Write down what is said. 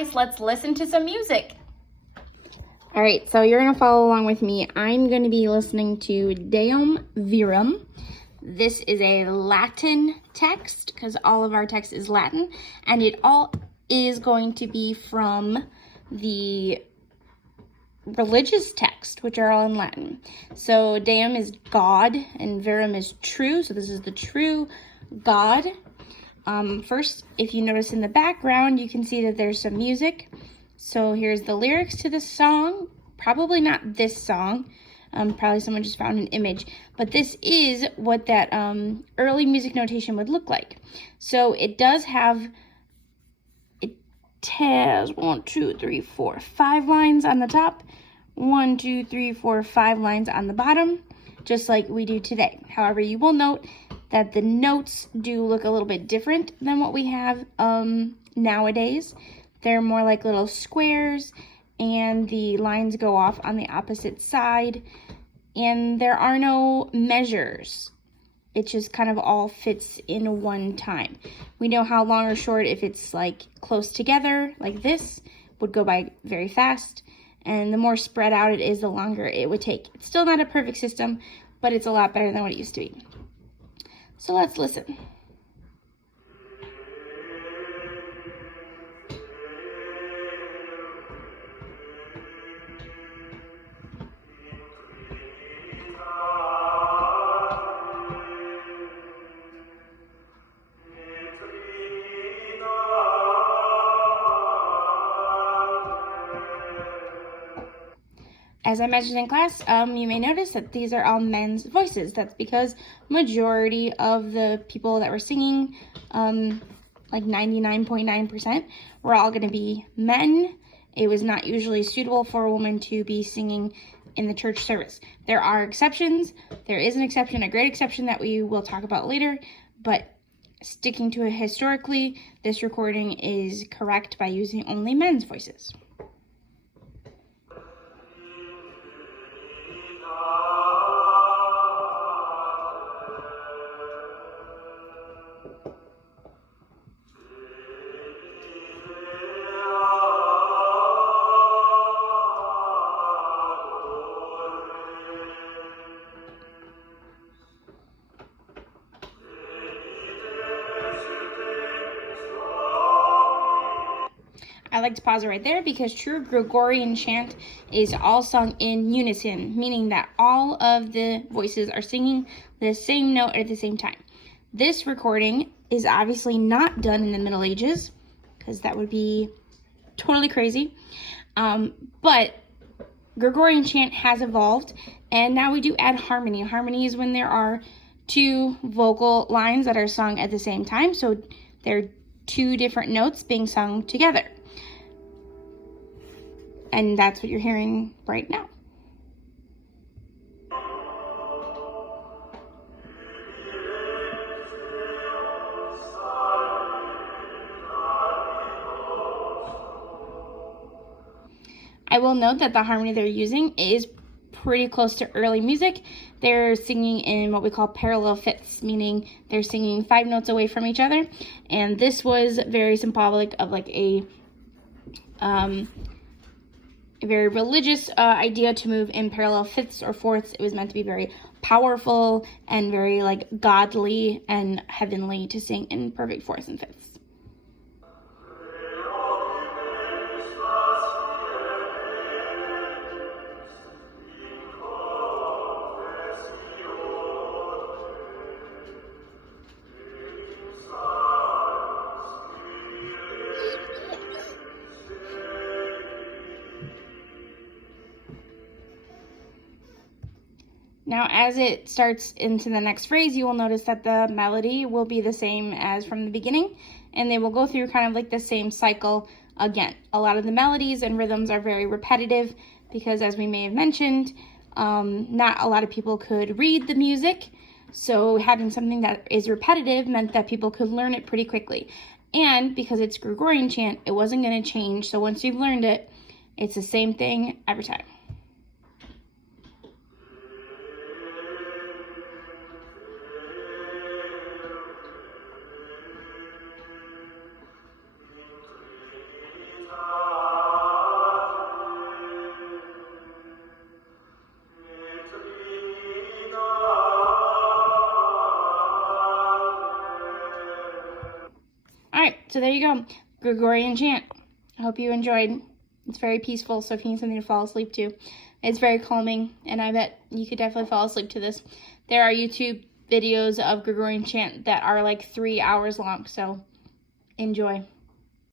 guys, let's listen to some music. All right, so you're gonna follow along with me. I'm gonna be listening to Deum Virum. This is a Latin text, because all of our text is Latin, and it all is going to be from the religious text, which are all in Latin. So Deum is God, and Virum is true, so this is the true God. First, if you notice in the background, you can see that there's some music. So here's the lyrics to the song. Probably not this song. Probably someone just found an image. But this is what that early music notation would look like. So it does have, it has 1, 2, 3, 4, 5 lines on the top. 1, 2, 3, 4, 5 lines on the bottom, just like we do today. However, you will note that the notes do look a little bit different than what we have nowadays. They're more like little squares, and the lines go off on the opposite side, and there are no measures. It just kind of all fits in one time. We know how long or short, if it's like close together, like this, would go by very fast, and the more spread out it is, the longer it would take. It's still not a perfect system, but it's a lot better than what it used to be. So let's listen. As I mentioned in class, you may notice that these are all men's voices. That's because majority of the people that were singing, like 99.9%, were all going to be men. It was not usually suitable for a woman to be singing in the church service. There are exceptions. There is an exception, a great exception that we will talk about later, but sticking to it historically, this recording is correct by using only men's voices. I like to pause it right there because true Gregorian chant is all sung in unison, meaning that all of the voices are singing the same note at the same time. This recording is obviously not done in the Middle Ages, because that would be totally crazy. But Gregorian chant has evolved, and now we do add harmony. Harmony is when there are two vocal lines that are sung at the same time, so they're two different notes being sung together. And that's what you're hearing right now. I will note that the harmony they're using is pretty close to early music. They're singing in what we call parallel fifths, meaning they're singing 5 notes away from each other. And this was very symbolic of like a very religious idea to move in parallel fifths or fourths. It was meant to be very powerful and very like godly and heavenly to sing in perfect fourths and fifths. Now, as it starts into the next phrase, you will notice that the melody will be the same as from the beginning, and they will go through kind of like the same cycle again. A lot of the melodies and rhythms are very repetitive because, as we may have mentioned, not a lot of people could read the music, so having something that is repetitive meant that people could learn it pretty quickly. And because it's Gregorian chant, it wasn't going to change, so once you've learned it, it's the same thing every time. so there you go. Gregorian chant. I hope you enjoyed. It's very peaceful, so if you need something to fall asleep to, it's very calming, and I bet you could definitely fall asleep to this. There are YouTube videos of Gregorian chant that are like 3 hours long, so enjoy.